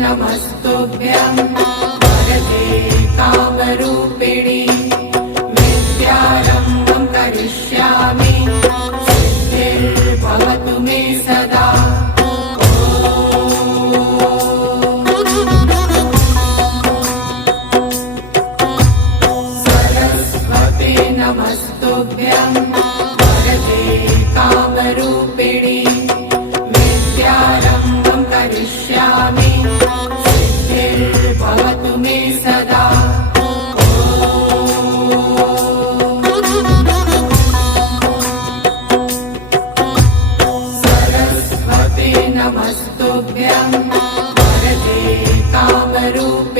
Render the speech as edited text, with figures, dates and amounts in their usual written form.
नमस्तुभ्यं वरदे कामरूपिणि विद्यारम्भं करिष्यामि सिद्धिर्भवतु मे सदा। सरस्वते नमस्तुभ्यं वरदे कामरूपिणि विद्यारम्भं करिष्यामि सिद्धिर्भवतु मे सदा। सरस्वते नमस्तुभ्यं वरदे कामरूपिणि